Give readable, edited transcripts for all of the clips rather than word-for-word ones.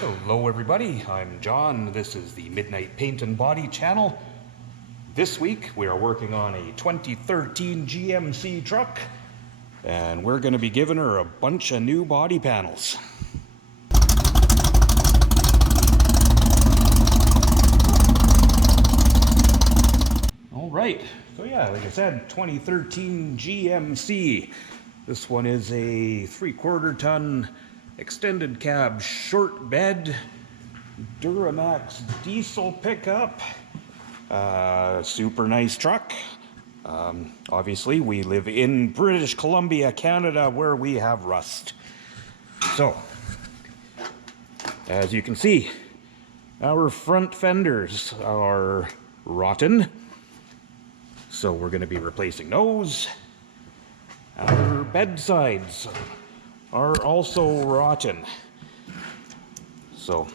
Hello everybody, I'm John. This is the Midnight Paint and Body channel. This week we are working on a 2013 GMC truck and we're going to be giving her a bunch of new body panels. Alright, so yeah, like I said, 2013 GMC. This one is a 3/4 ton extended cab short bed duramax diesel pickup. Super nice truck. Obviously we live in British Columbia, Canada, where we have rust. So as you can see, our front fenders are rotten, so we're going to be replacing those. Our bedsides are also rotten. So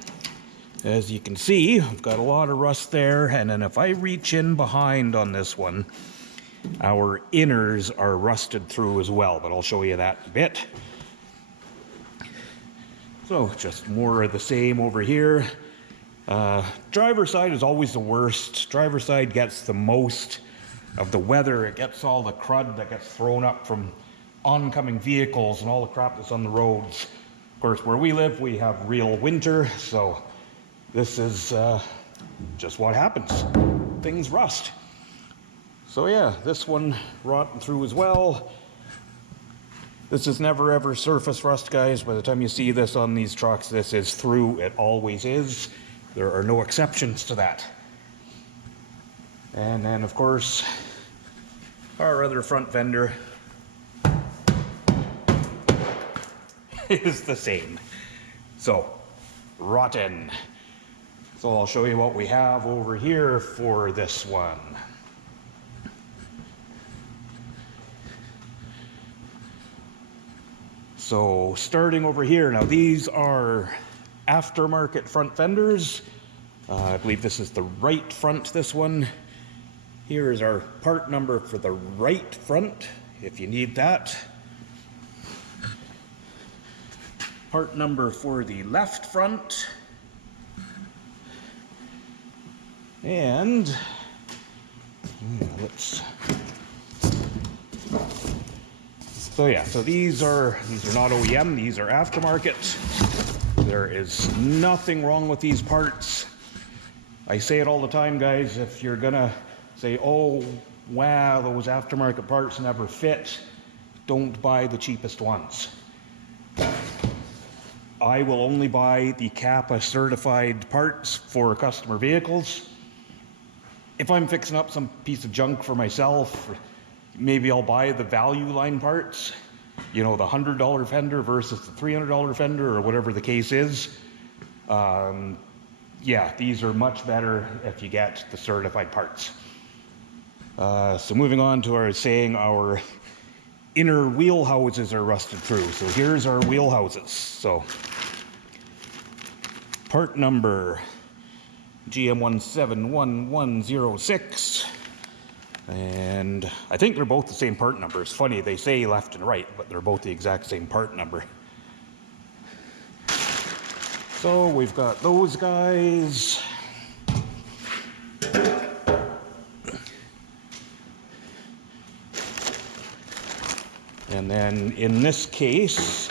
as you can see, I've got a lot of rust there, and then if I reach in behind on this one, our inners are rusted through as well, but I'll show you that in a bit. So just more of the same over here. Driver side is always the worst. Driver side gets the most of the weather. It gets all the crud that gets thrown up from oncoming vehicles and all the crap that's on the roads. Of course, where we live, we have real winter, so this is just what happens. Things rust. So yeah, this one rotten through as well. This is never ever surface rust, guys. By the time you see this on these trucks, this is through. It always is. There are no exceptions to that. And then, of course, our other front fender is the same. So, rotten. So I'll show you what we have over here for this one. So starting over here, now these are aftermarket front fenders. I believe this is the right front, this one. Here is our part number for the right front, if you need that. Part number for the left front. And so yeah, so these are not OEM, these are aftermarket. There is nothing wrong with these parts. I say it all the time, guys. If you're gonna say, oh wow, those aftermarket parts never fit, don't buy the cheapest ones. I will only buy the CAPA certified parts for customer vehicles. If I'm fixing up some piece of junk for myself, maybe I'll buy the value line parts, you know, the $100 fender versus the $300 fender or whatever the case is. Yeah, these are much better if you get the certified parts. So moving on to our inner wheel houses are rusted through. So here's our wheel houses. So part number GM171106, and I think they're both the same part number. It's funny, they say left and right, but they're both the exact same part number. So we've got those guys. And then in this case,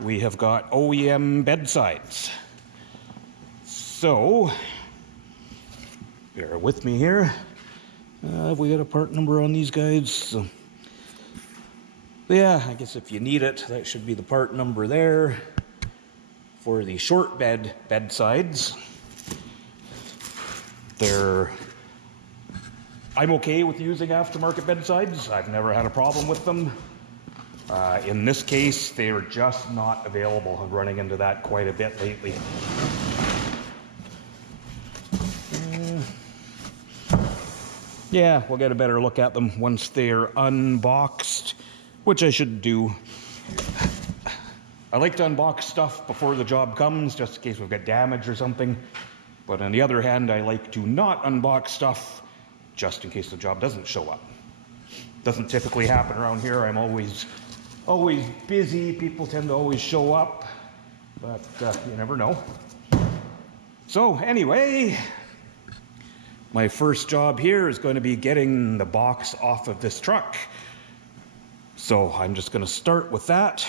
we have got OEM bedsides. So, bear with me here. We got a part number on these guys. So, yeah, I guess if you need it, that should be the part number there for the short bedsides. I'm okay with using aftermarket bedsides. I've never had a problem with them. In this case, they are just not available. I'm running into that quite a bit lately. Yeah, we'll get a better look at them once they're unboxed, which I should do. I like to unbox stuff before the job comes, just in case we've got damage or something. But on the other hand, I like to not unbox stuff just in case the job doesn't show up. Doesn't typically happen around here. I'm always busy. People tend to always show up. but you never know. So anyway, my first job here is going to be getting the box off of this truck. So I'm just going to start with that,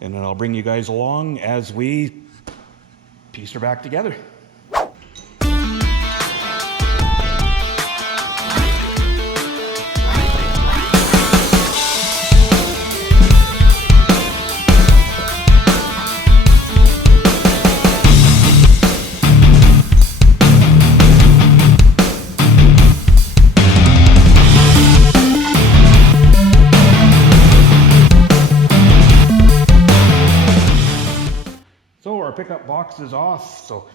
and then I'll bring you guys along as we piece her back together. So our pickup box is off. So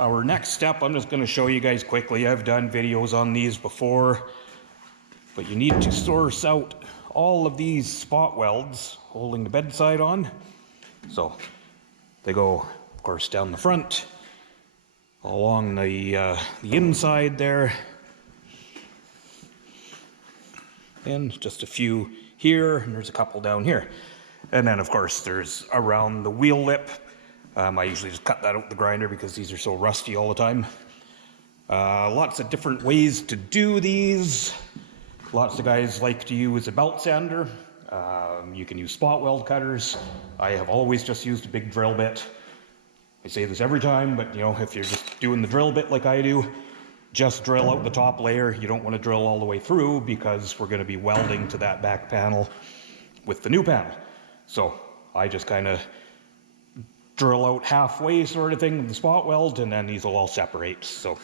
our next step, I'm just going to show you guys quickly. I've done videos on these before, but you need to source out all of these spot welds holding the bedside on. So they go, of course, down the front, along the inside there, and just a few here, and there's a couple down here. And then, of course, there's around the wheel lip. I usually just cut that out with the grinder because these are so rusty all the time. Lots of different ways to do these. Lots of guys like to use a belt sander. You can use spot weld cutters. I have always just used a big drill bit. I say this every time, but you know, if you're just doing the drill bit like I do, just drill out the top layer. You don't want to drill all the way through because we're going to be welding to that back panel with the new panel. So I just kind of drill out halfway sort of thing with the spot weld, and then these will all separate. So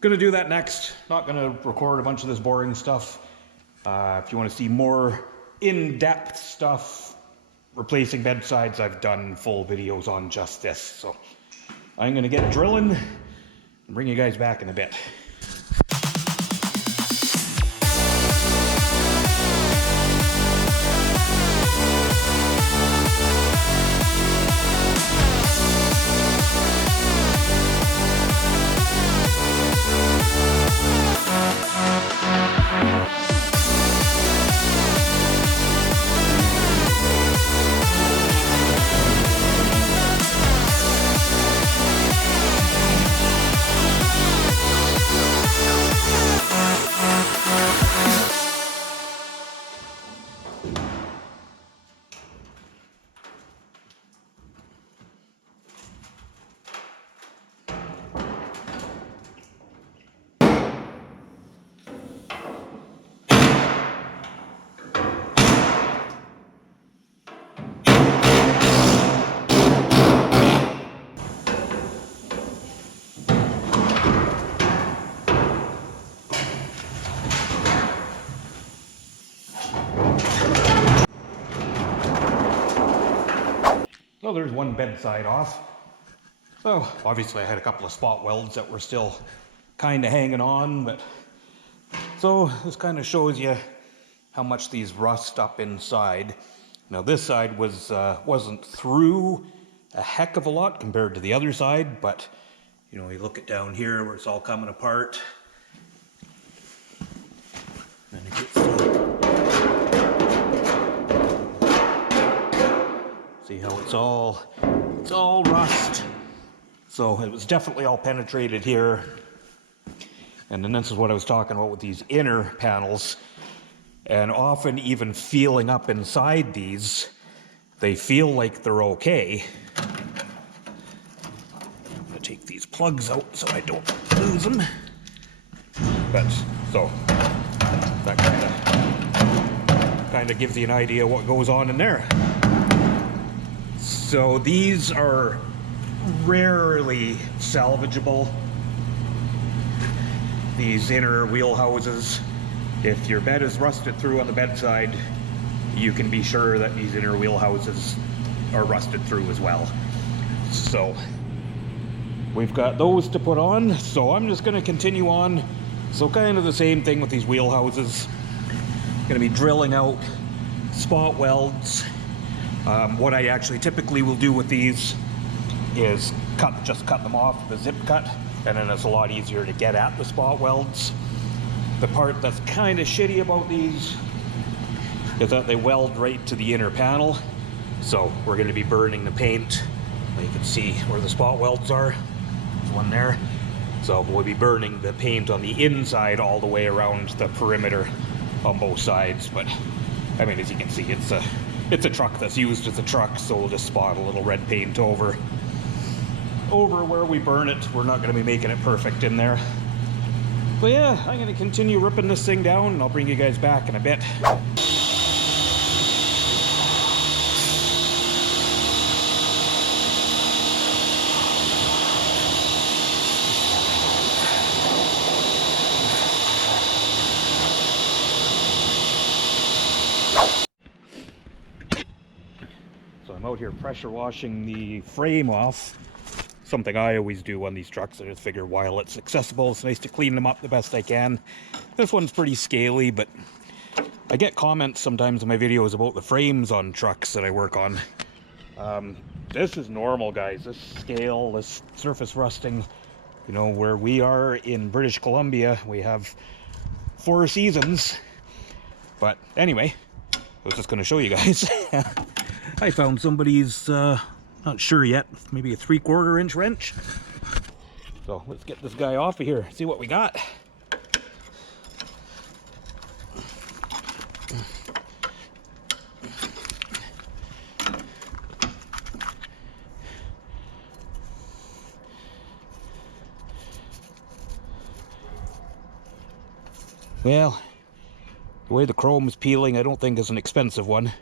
gonna do that next. Not gonna record a bunch of this boring stuff. If you want to see more in-depth stuff replacing bedsides, I've done full videos on just this. So I'm gonna get drilling and bring you guys back in a bit. So there's one bedside off. So obviously I had a couple of spot welds that were still kind of hanging on, but so this kind of shows you how much these rust up inside. Now this side wasn't through a heck of a lot compared to the other side, but you know, you look at down here where it's all coming apart. And it gets see how it's all rust. So it was definitely all penetrated here. And then this is what I was talking about with these inner panels. And often even feeling up inside these, they feel like they're okay. I'm gonna take these plugs out so I don't lose them. But so that kind of gives you an idea what goes on in there. So these are rarely salvageable, these inner wheel houses. If your bed is rusted through on the bedside, you can be sure that these inner wheel houses are rusted through as well. So we've got those to put on, so I'm just going to continue on. So kind of the same thing with these wheel houses. Going to be drilling out spot welds. What I actually typically will do with these is just cut them off with a zip cut, and then it's a lot easier to get at the spot welds. The part that's kind of shitty about these is that they weld right to the inner panel, So we're going to be burning the paint. You can see where the spot welds are. There's one there. So we'll be burning the paint on the inside all the way around the perimeter on both sides. But I mean, as you can see, it's a truck that's used as a truck, so we'll just spot a little red paint over where we burn it. We're not going to be making it perfect in there. But yeah, I'm going to continue ripping this thing down, and I'll bring you guys back in a bit. So I'm out here pressure washing the frame off. Something I always do on these trucks. I just figure while it's accessible, it's nice to clean them up the best I can. This one's pretty scaly, but I get comments sometimes in my videos about the frames on trucks that I work on. This is normal, guys. This scale, this surface rusting, you know, where we are in British Columbia, we have 4 seasons. But anyway, I was just going to show you guys. I found somebody's, not sure yet, maybe a 3/4 inch wrench. So let's get this guy off of here, see what we got. Well, the way the chrome is peeling, I don't think it's an expensive one.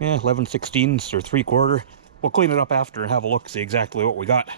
Yeah, 11/16 or 3/4. We'll clean it up after and have a look, see exactly what we got.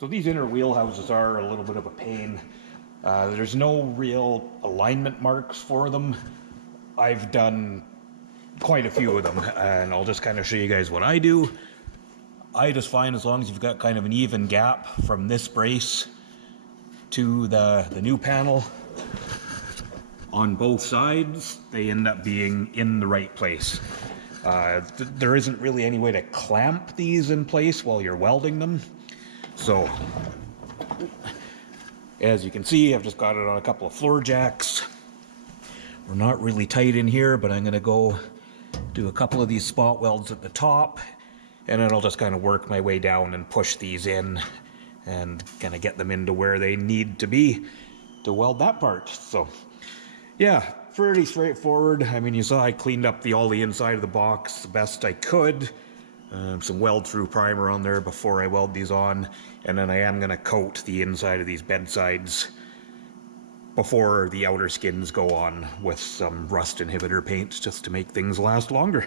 So these inner wheel houses are a little bit of a pain. There's no real alignment marks for them. I've done quite a few of them, and I'll just kind of show you guys what I do. I just find as long as you've got kind of an even gap from this brace to the new panel on both sides, they end up being in the right place. There isn't really any way to clamp these in place while you're welding them. So, as you can see, I've just got it on a couple of floor jacks. We're not really tight in here, but I'm going to go do a couple of these spot welds at the top, and then I'll just kind of work my way down and push these in and kind of get them into where they need to be to weld that part. So, yeah, pretty straightforward. I mean, you saw I cleaned up all the inside of the box the best I could. Some weld-through primer on there before I weld these on, and then I am going to coat the inside of these bedsides before the outer skins go on with some rust inhibitor paint just to make things last longer.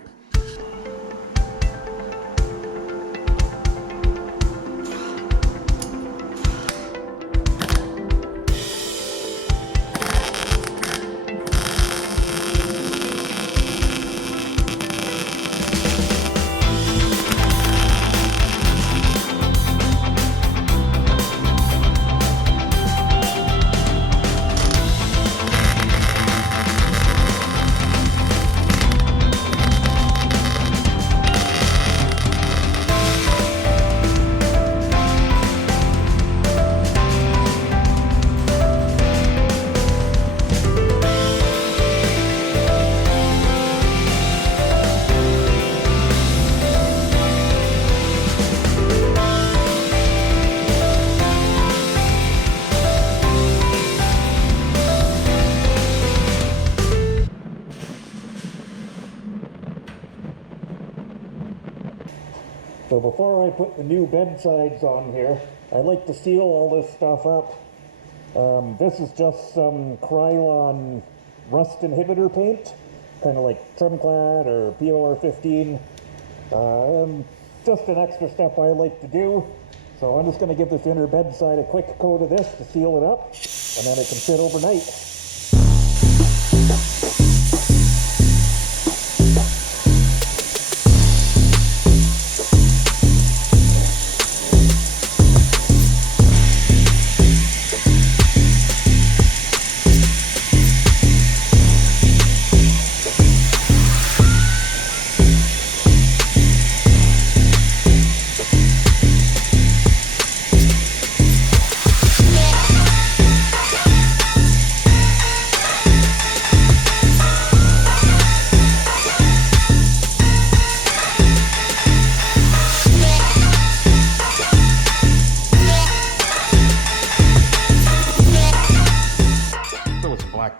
So before I put the new bedsides on here, I like to seal all this stuff up. This is just some Krylon rust inhibitor paint, kind of like Trimclad or POR15. Just an extra step I like to do. So I'm just going to give this inner bedside a quick coat of this to seal it up, and then it can sit overnight.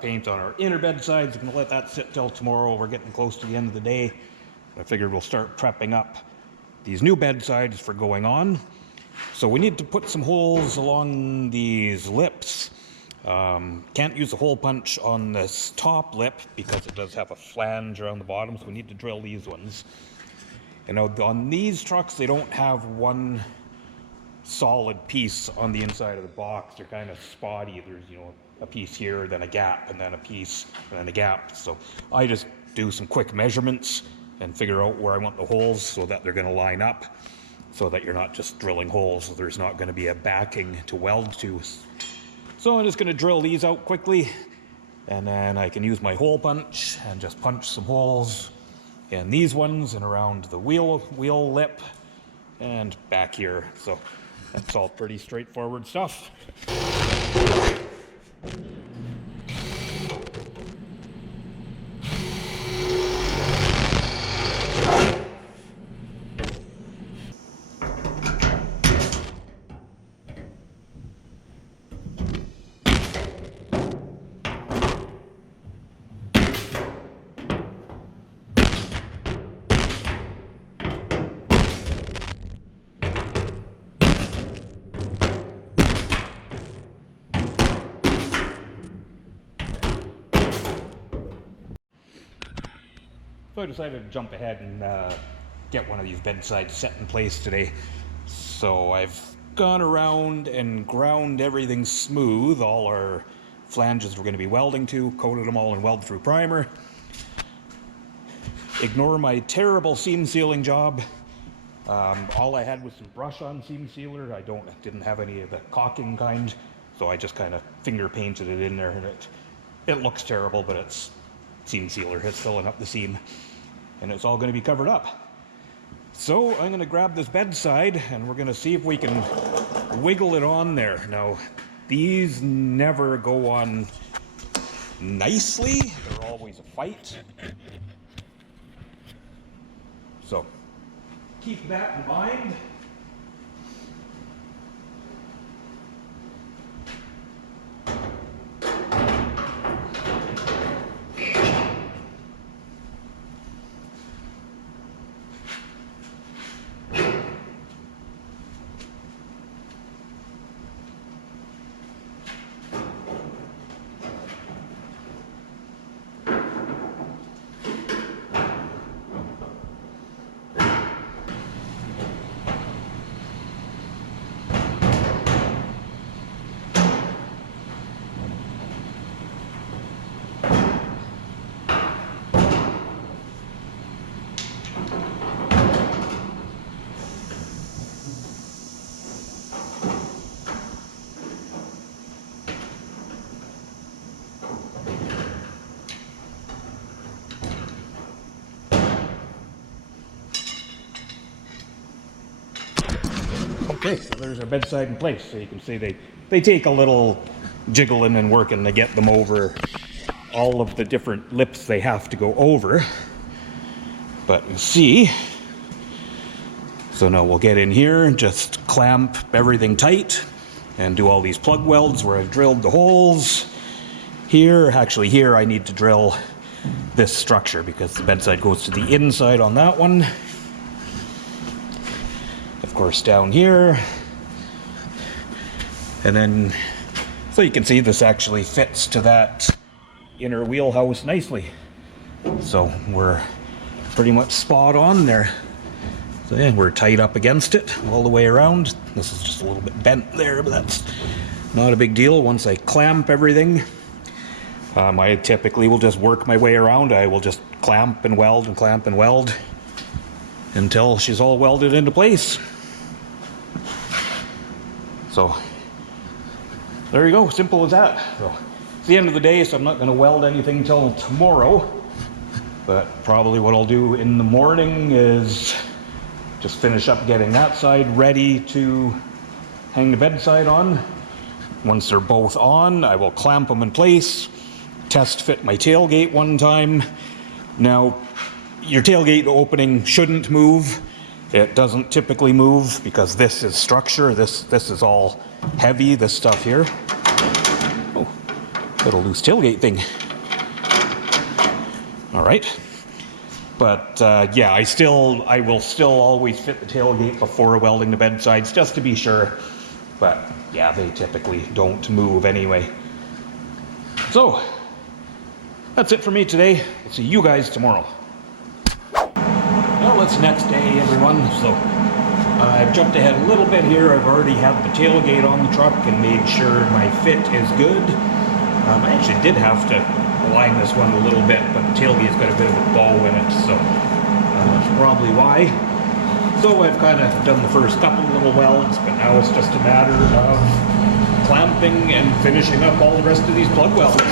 Paint on our inner bed sides. I'm going to let that sit till tomorrow. We're getting close to the end of the day. I figured we'll start prepping up these new bed sides for going on. So we need to put some holes along these lips. Can't use a hole punch on this top lip because it does have a flange around the bottom, so we need to drill these ones. You know, on these trucks, they don't have one solid piece on the inside of the box. They're kind of spotty. There's, you know, a piece here, then a gap, and then a piece, and then a gap. So I just do some quick measurements and figure out where I want the holes so that they're going to line up, so that you're not just drilling holes. So there's not going to be a backing to weld to. So I'm just going to drill these out quickly, and then I can use my hole punch and just punch some holes in these ones and around the wheel lip and back here. So that's all pretty straightforward stuff. So I decided to jump ahead and get one of these bedsides set in place today. So I've gone around and ground everything smooth. All our flanges we're going to be welding to, coated them all in weld through primer. Ignore my terrible seam sealing job. All I had was some brush on seam sealer. I didn't have any of the caulking kind, so I just kind of finger painted it in there, and it looks terrible, but it's seam sealer. It's filling up the seam, and it's all going to be covered up. So I'm going to grab this bedside, and we're going to see if we can wiggle it on there. Now, these never go on nicely. They're always a fight. So keep that in mind. Okay, so there's our bedside in place. So you can see they take a little jiggling and working to get them over all of the different lips they have to go over. But you see, so now we'll get in here and just clamp everything tight and do all these plug welds where I've drilled the holes. Here, actually here I need to drill this structure because the bedside goes to the inside on that one. of course down here. And then, so you can see this actually fits to that inner wheelhouse nicely. So we're pretty much spot on there. So yeah, we're tight up against it all the way around. This is just a little bit bent there, but that's not a big deal. Once I clamp everything, I typically will just work my way around. I will just clamp and weld and clamp and weld until she's all welded into place. So there you go, simple as that. So it's the end of the day, so I'm not going to weld anything till tomorrow. But probably what I'll do in the morning is just finish up getting that side ready to hang the bedside on. Once they're both on, I will clamp them in place, test fit my tailgate one time. Now, your tailgate opening shouldn't move. It doesn't typically move because this is structure. This is all heavy, this stuff here. Oh, little loose tailgate thing. All right. But yeah, I will still always fit the tailgate before welding the bedsides just to be sure. But yeah, they typically don't move anyway. So that's it for me today. I'll see you guys tomorrow. Well, it's next day, everyone. So I've jumped ahead a little bit here. I've already had the tailgate on the truck and made sure my fit is good. I actually did have to align this one a little bit, but the tailgate's got a bit of a bow in it, so that's probably why. So I've kind of done the first couple little welds, but now it's just a matter of clamping and finishing up all the rest of these plug welds.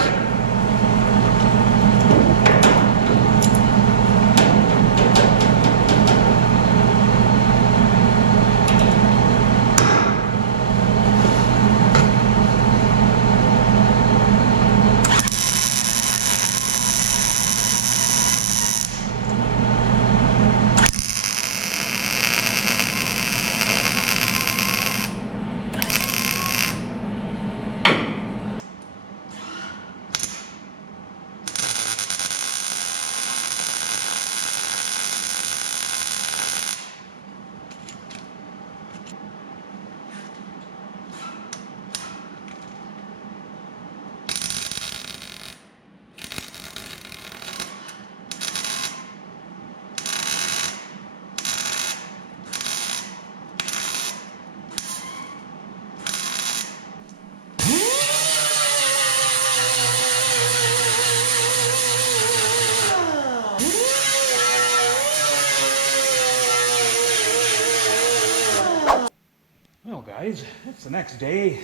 Well guys, it's the next day.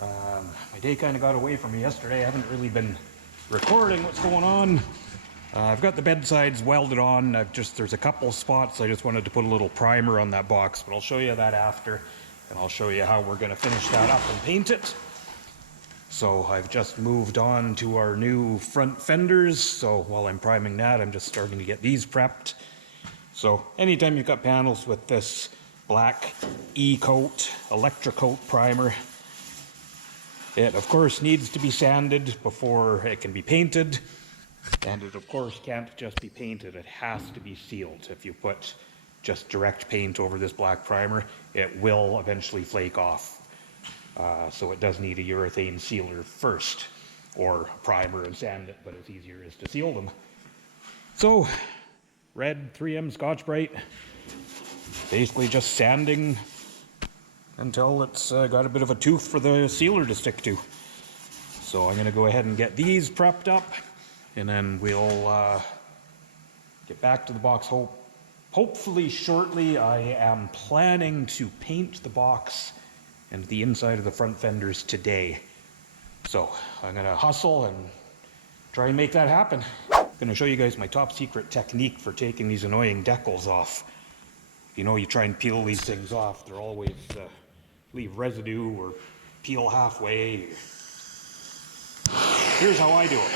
My day kind of got away from me yesterday. I haven't really been recording what's going on. I've got the bedsides welded on. There's a couple spots I just wanted to put a little primer on that box, but I'll show you that after, and I'll show you how we're going to finish that up and paint it. So I've just moved on to our new front fenders. So while I'm priming that, I'm just starting to get these prepped. So anytime you've got panels with this black E-coat, Electrocoat primer, it of course needs to be sanded before it can be painted. And it of course can't just be painted, it has to be sealed. If you put just direct paint over this black primer, it will eventually flake off. So it does need a urethane sealer first, or primer and sand it, but it's easier is to seal them. So, red 3M Scotch-Brite, basically just sanding until it's got a bit of a tooth for the sealer to stick to. So I'm going to go ahead and get these prepped up, and then we'll get back to the box hopefully shortly. I am planning to paint the box and the inside of the front fenders today. So I'm going to hustle and try and make that happen. I'm going to show you guys my top secret technique for taking these annoying decals off. You know, you try and peel these things off, they're always leave residue or peel halfway. Here's how I do it.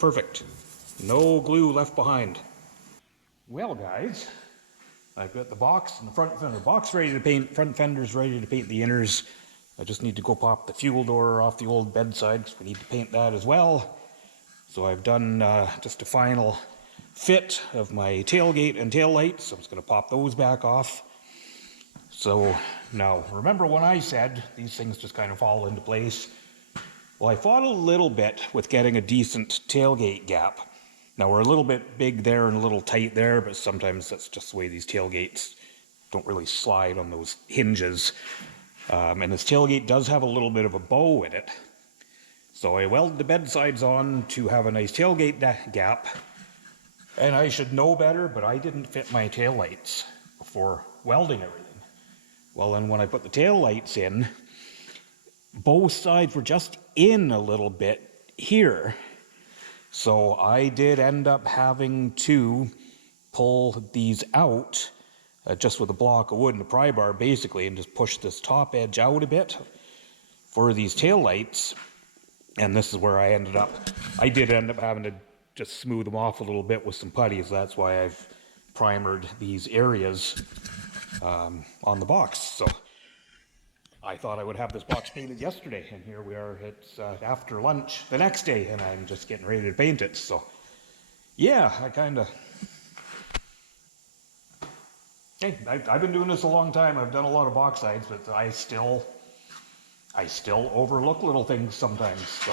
Perfect. No glue left behind. Well guys, I've got the box and the front fender box ready to paint, front fender's ready to paint the inners. I just need to go pop the fuel door off the old bedside because we need to paint that as well. So I've done just a final fit of my tailgate and tail lights. I'm just going to pop those back off. So now, remember when I said these things just kind of fall into place? Well, I fought a little bit with getting a decent tailgate gap. Now we're a little bit big there and a little tight there, but sometimes that's just the way these tailgates don't really slide on those hinges. And this tailgate does have a little bit of a bow in it. So I welded the bedsides on to have a nice tailgate gap. And I should know better, but I didn't fit my taillights before welding everything. Well, then when I put the taillights in, both sides were just in a little bit here. So I did end up having to pull these out just with a block of wood and a pry bar basically, and just push this top edge out a bit for these taillights. And this is where I ended up. I did end up having to just smooth them off a little bit with some putty, so that's why I've primered these areas on the box. So I thought I would have this box painted yesterday, and here we are. It's after lunch the next day, and I'm just getting ready to paint it. So yeah, hey, I've been doing this a long time. I've done a lot of box sides, but I still overlook little things sometimes.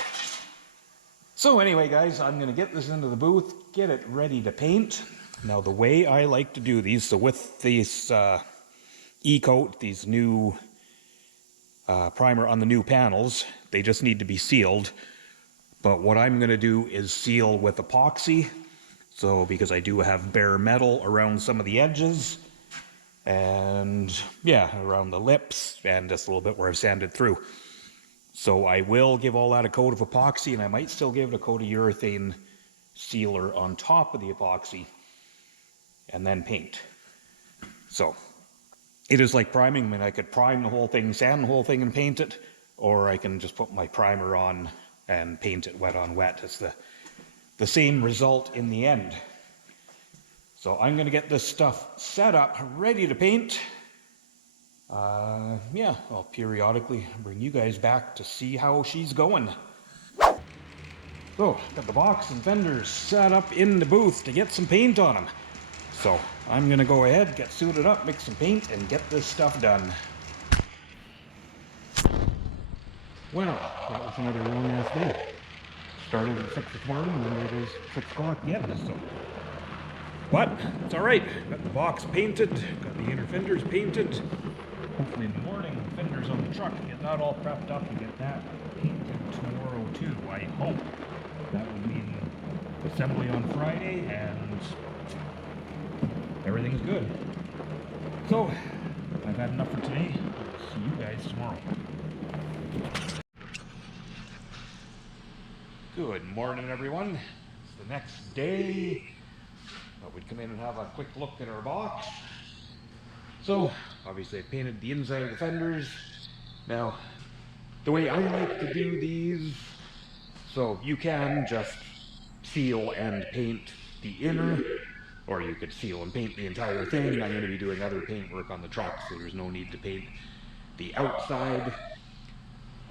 So anyway, guys, I'm going to get this into the booth, get it ready to paint. Now, the way I like to do these, so with these E-coat, these new primer on the new panels, they just need to be sealed. But what I'm going to do is seal with epoxy. So, because I do have bare metal around some of the edges, and yeah, around the lips, and just a little bit where I've sanded through. So I will give all that a coat of epoxy, and I might still give it a coat of urethane sealer on top of the epoxy, and then paint. So it is like priming. I mean, I could prime the whole thing, sand the whole thing, and paint it, or I can just put my primer on and paint it wet on wet. It's the same result in the end. So I'm going to get this stuff set up, ready to paint. Yeah, I'll periodically bring you guys back to see how she's going. So, got the box and fenders set up in the booth to get some paint on them. So, I'm going to go ahead, get suited up, mix some paint, and get this stuff done. Well, that was another long-ass day. Started at 6 this morning, and then it is 6 o'clock again, so. But, it's alright. Got the box painted, got the inner fenders painted. Hopefully in the morning, the fenders on the truck, get that all prepped up and get that painted tomorrow too, I hope. That will mean assembly on Friday, and everything's good. So, I've had enough for today. I'll see you guys tomorrow. Good morning, everyone. It's the next day. Thought we'd come in and have a quick look at our box. So, obviously I painted the inside of the fenders. Now, the way I like to do these, so you can just seal and paint the inner, or you could seal and paint the entire thing. I'm going to be doing other paint work on the truck, so there's no need to paint the outside.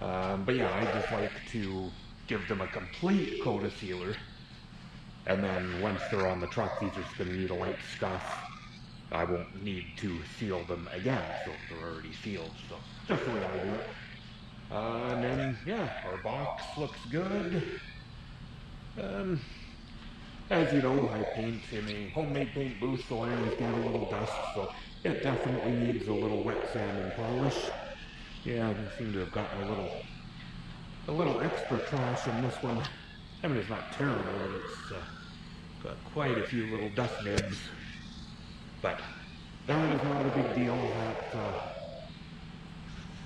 But yeah, I just like to give them a complete coat of sealer, and then once they're on the truck, these are just going to need a light scuff. I won't need to seal them again, so they're already sealed, so just the way I do it. And then, yeah, our box looks good. As you know, I paint in a homemade paint booth, so I always get a little dust, so it definitely needs a little wet sand and polish. Yeah, I seem to have gotten a little extra trash in this one. I mean, it's not terrible, it's got quite a few little dust nibs. But that is not a big deal,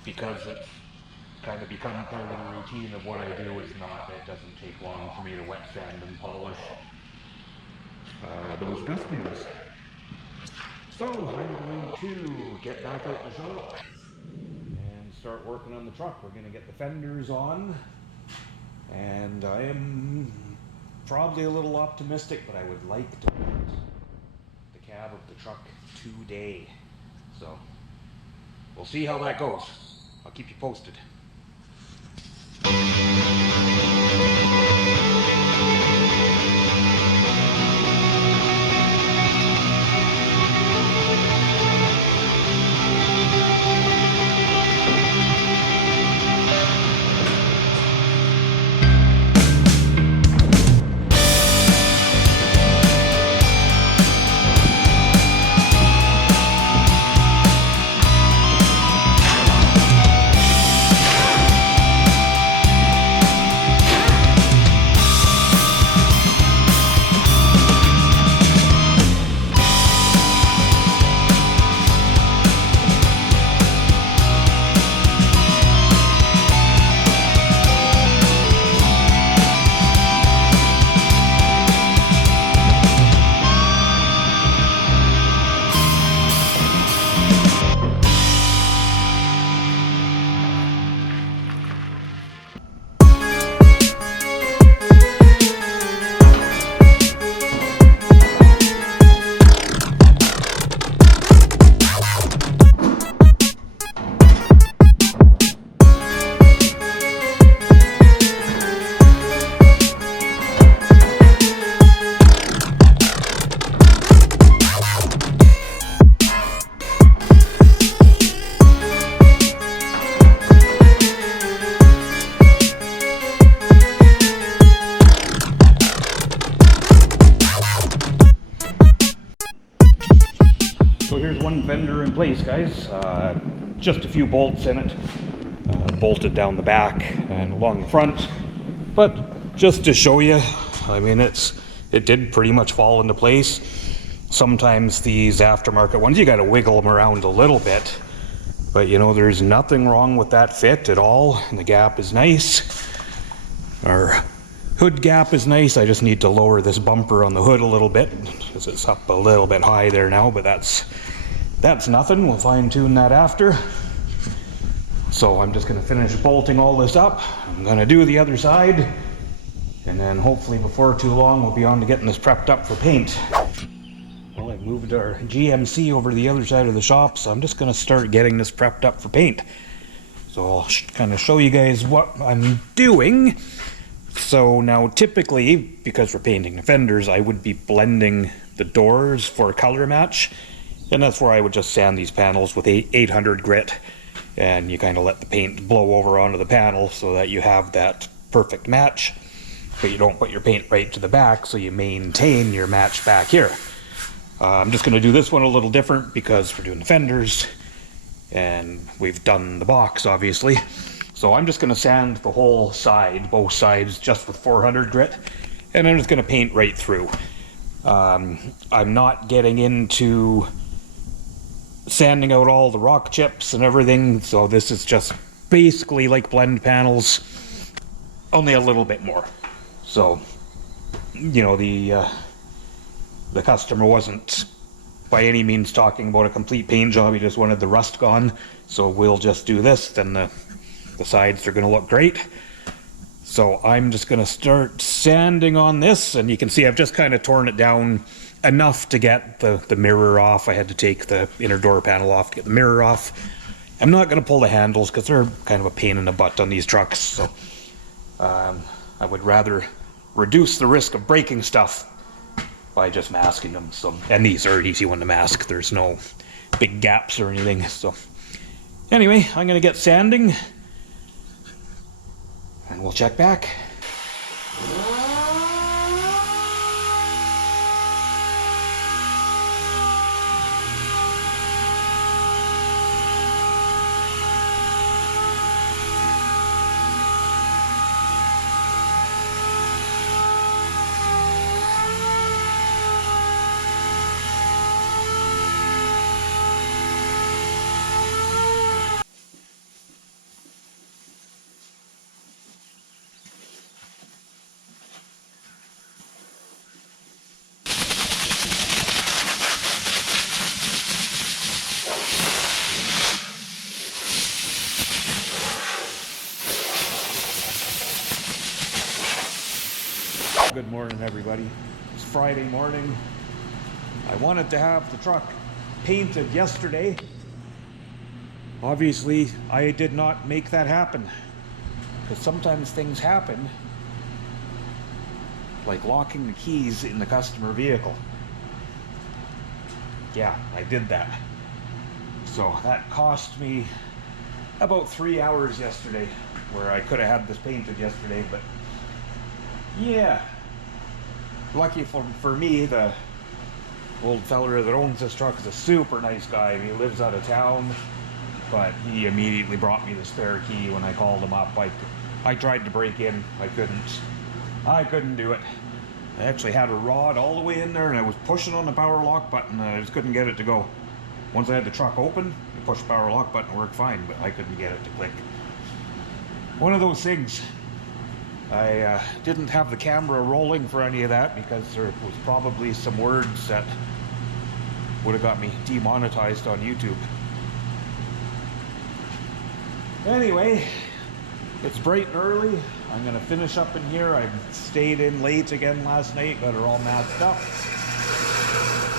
because it's kind of become part of the routine of what I do. It doesn't take long for me to wet sand and polish those dust nibs. So I'm going to get back out the shop and start working on the truck. We're going to get the fenders on, and I am probably a little optimistic, but I would like to paint the cab cab of the truck today. So we'll see how that goes. I'll keep you posted. So here's one fender in place, guys. Just a few bolts in it, bolted down the back and along the front. But just to show you, I mean, it did pretty much fall into place. Sometimes these aftermarket ones, you got to wiggle them around a little bit. But you know, there's nothing wrong with that fit at all. And the gap is nice. Our hood gap is nice. I just need to lower this bumper on the hood a little bit because it's up a little bit high there now, but that's nothing. We'll fine tune that after. So I'm just going to finish bolting all this up. I'm going to do the other side, and then hopefully before too long we'll be on to getting this prepped up for paint. Well, I've moved our GMC over to the other side of the shop, so I'm just going to start getting this prepped up for paint. So I'll kind of show you guys what I'm doing. So now typically, because we're painting the fenders, I would be blending the doors for a color match. And that's where I would just sand these panels with 800 grit. And you kind of let the paint blow over onto the panel so that you have that perfect match. But you don't put your paint right to the back, so you maintain your match back here. I'm just going to do this one a little different because we're doing the fenders. And we've done the box, obviously. So I'm just going to sand the whole side, both sides, just with 400 grit, and I'm just going to paint right through. I'm not getting into sanding out all the rock chips and everything, so this is just basically like blend panels, only a little bit more. So, you know, the customer wasn't by any means talking about a complete paint job. He just wanted the rust gone, so we'll just do this, then the sides are going to look great. So I'm just going to start sanding on this, and you can see I've just kind of torn it down enough to get the mirror off. I had to take the inner door panel off to get the mirror off. I'm not going to pull the handles because they're kind of a pain in the butt on these trucks, so I would rather reduce the risk of breaking stuff by just masking them. So, and these are an easy one to mask. There's no big gaps or anything. So anyway, I'm going to get sanding, and we'll check back. Good morning, everybody. It's Friday morning. I wanted to have the truck painted yesterday. Obviously, I did not make that happen, because sometimes things happen, like locking the keys in the customer vehicle. Yeah, I did that. So that cost me about 3 hours yesterday, where I could have had this painted yesterday, but yeah. Lucky for me, the old fella that owns this truck is a super nice guy. He lives out of town, but he immediately brought me the spare key when I called him up. I tried to break in, I couldn't do it. I actually had a rod all the way in there, and I was pushing on the power lock button, and I just couldn't get it to go. Once I had the truck open, I pushed the power lock button, worked fine, but I couldn't get it to click. One of those things. I didn't have the camera rolling for any of that, because there was probably some words that would have got me demonetized on YouTube. Anyway, it's bright and early. I'm gonna finish up in here. I stayed in late again last night, got her all masked up.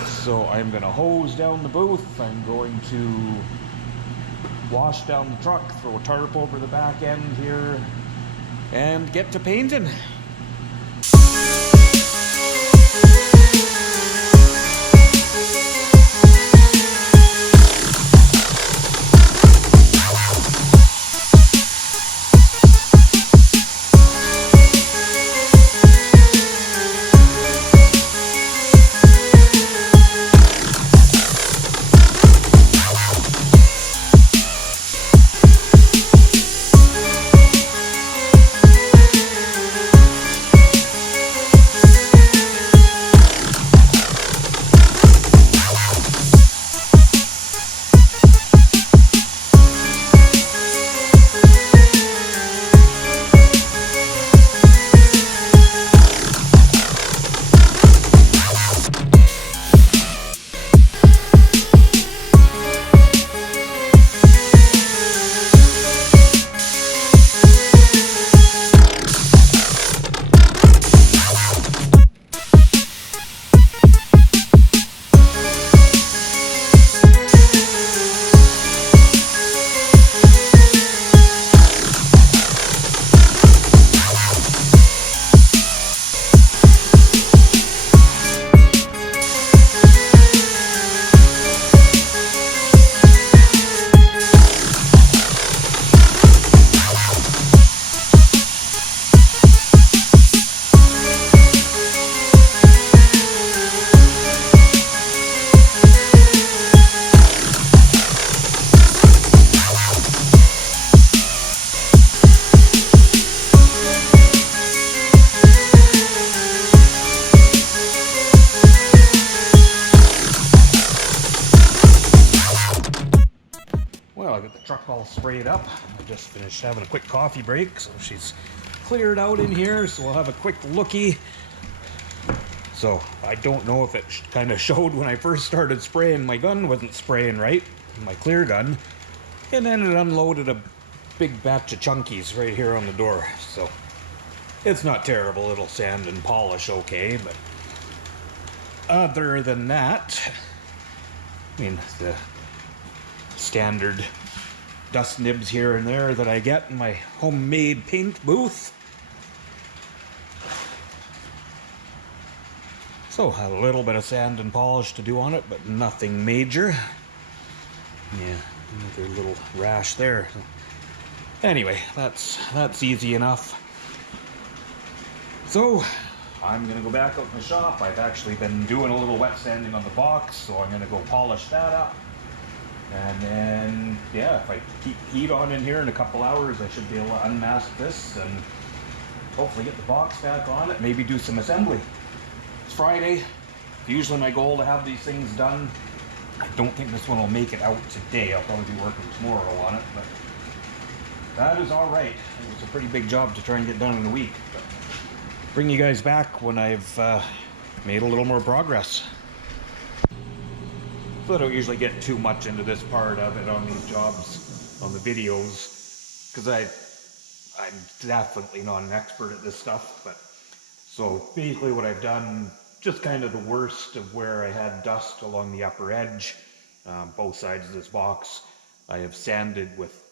So I'm gonna hose down the booth. I'm going to wash down the truck, throw a tarp over the back end here, and get to painting. Well, I got the truck all sprayed up. I just finished having a quick coffee break, so she's cleared out in here, so we'll have a quick lookie. So I don't know if it kind of showed when I first started spraying. My gun wasn't spraying right, my clear gun, and then it unloaded a big batch of chunkies right here on the door. So it's not terrible, it'll sand and polish okay, but other than that, I mean, the standard dust nibs here and there that I get in my homemade paint booth. So a little bit of sand and polish to do on it, but nothing major. Yeah, another little rash there. Anyway, that's easy enough. So I'm gonna go back out in the shop. I've actually been doing a little wet sanding on the box, so I'm gonna go polish that up. And then, yeah, if I keep heat on in here in a couple hours, I should be able to unmask this and hopefully get the box back on it, maybe do some assembly. It's Friday. Usually my goal to have these things done. I don't think this one will make it out today. I'll probably be working tomorrow on it, but that is all right. It was a pretty big job to try and get done in a week. But bring you guys back when I've made a little more progress. So I don't usually get too much into this part of it on these jobs, on the videos, because I'm definitely not an expert at this stuff. But so basically what I've done just kind of the worst of where I had dust along the upper edge, both sides of this box. I have sanded with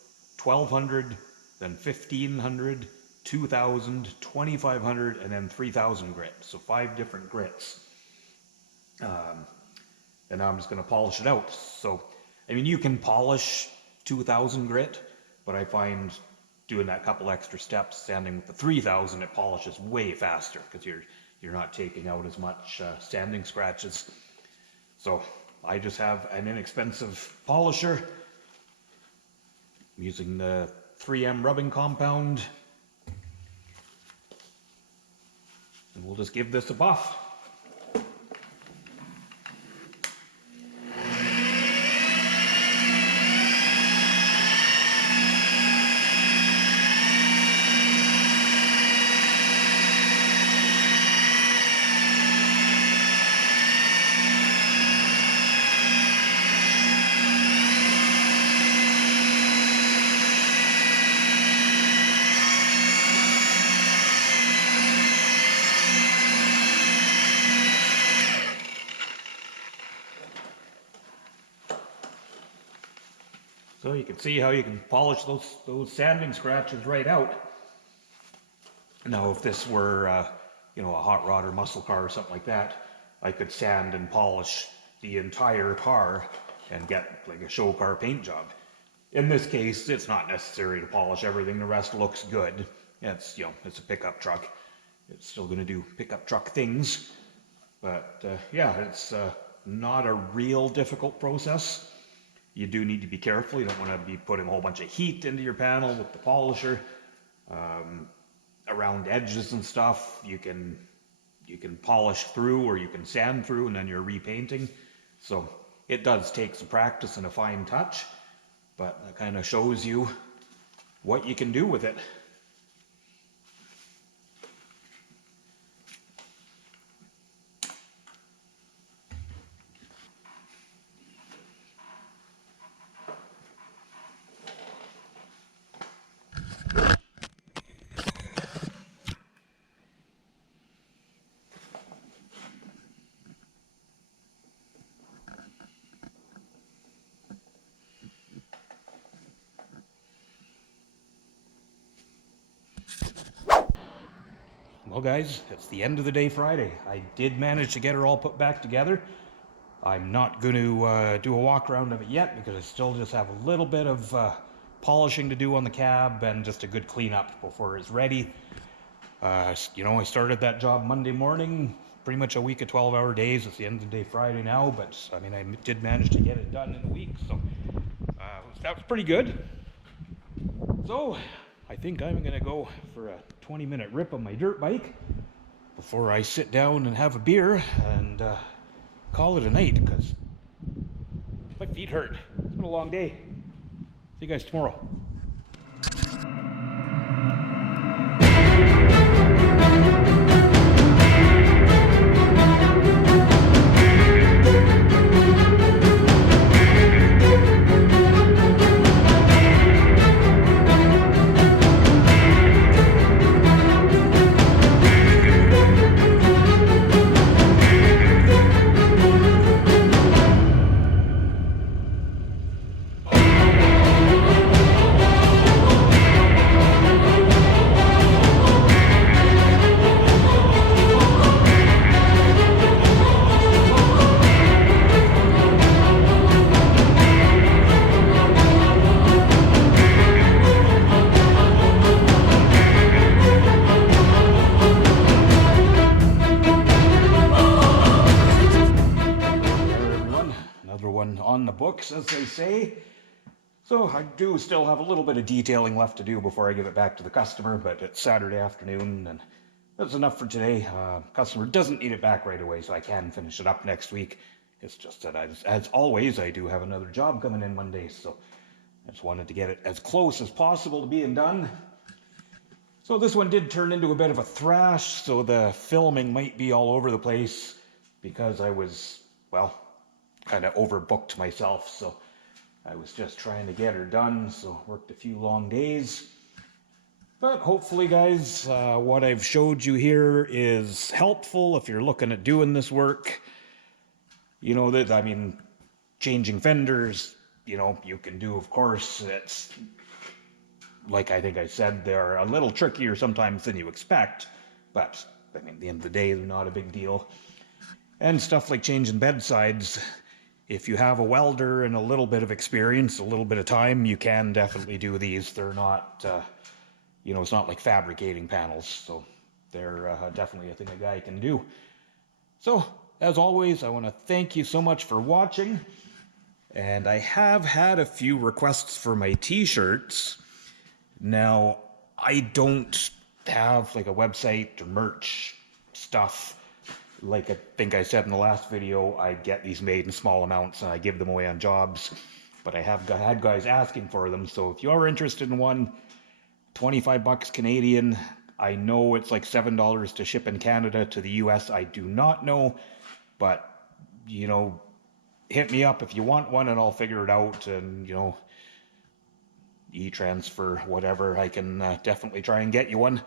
1200, then 1500, 2000, 2500, and then 3000 grit. So 5 different grits. And now I'm just going to polish it out. So, I mean, you can polish 2000 grit, but I find doing that couple extra steps, sanding with the 3000, it polishes way faster because you're not taking out as much sanding scratches. So I just have an inexpensive polisher. I'm using the 3M rubbing compound. And we'll just give this a buff. So you can see how you can polish those sanding scratches right out. Now if this were you know, a hot rod or muscle car or something like that, I could sand and polish the entire car and get like a show car paint job. In this case, it's not necessary to polish everything. The rest looks good. It's, you know, it's a pickup truck. It's still going to do pickup truck things. But yeah, it's not a real difficult process. You do need to be careful. You don't want to be putting a whole bunch of heat into your panel with the polisher. Around edges and stuff, you can polish through or you can sand through and then you're repainting. So it does take some practice and a fine touch, but that kind of shows you what you can do with it. Well guys, it's the end of the day Friday. I did manage to get her all put back together. I'm not going to do a walk around of it yet because I still just have a little bit of polishing to do on the cab and just a good cleanup before it's ready. You know, I started that job Monday morning, pretty much a week of 12-hour days. It's the end of the day Friday now, but I mean, I did manage to get it done in a week, so that was pretty good. So I think I'm going to go for a 20-minute rip on my dirt bike before I sit down and have a beer and call it a night because my feet hurt. It's been a long day. See you guys tomorrow. On the books, as they say. So I do still have a little bit of detailing left to do before I give it back to the customer, but it's Saturday afternoon and that's enough for today. Customer doesn't need it back right away, so I can finish it up next week. It's just that as always, I do have another job coming in Monday, so I just wanted to get it as close as possible to being done. So this one did turn into a bit of a thrash, so the filming might be all over the place because I was, well, kind of overbooked myself, so I was just trying to get her done, so worked a few long days. But hopefully, guys, what I've showed you here is helpful if you're looking at doing this work. You know, that, I mean, changing fenders, you know, you can do, of course. It's, like I think I said, they're a little trickier sometimes than you expect. But, I mean, at the end of the day, they're not a big deal. And stuff like changing bedsides, if you have a welder and a little bit of experience, a little bit of time, you can definitely do these. They're not, you know, it's not like fabricating panels, so they're definitely a thing a guy can do. So, as always, I want to thank you so much for watching. And I have had a few requests for my t-shirts. Now, I don't have like a website or merch stuff. Like I think I said in the last video, I get these made in small amounts and I give them away on jobs. But I have had guys asking for them, so if you are interested in one, 25 bucks Canadian. I know it's like $7 to ship in Canada. To the US, I do not know. But, you know, hit me up if you want one and I'll figure it out. And, you know, e-transfer, whatever, I can definitely try and get you one.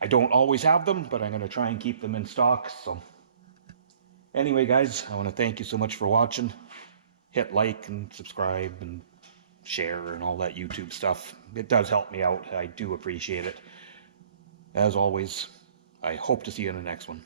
I don't always have them, but I'm going to try and keep them in stock. So anyway, guys, I want to thank you so much for watching. Hit like and subscribe and share and all that YouTube stuff. It does help me out. I do appreciate it. As always, I hope to see you in the next one.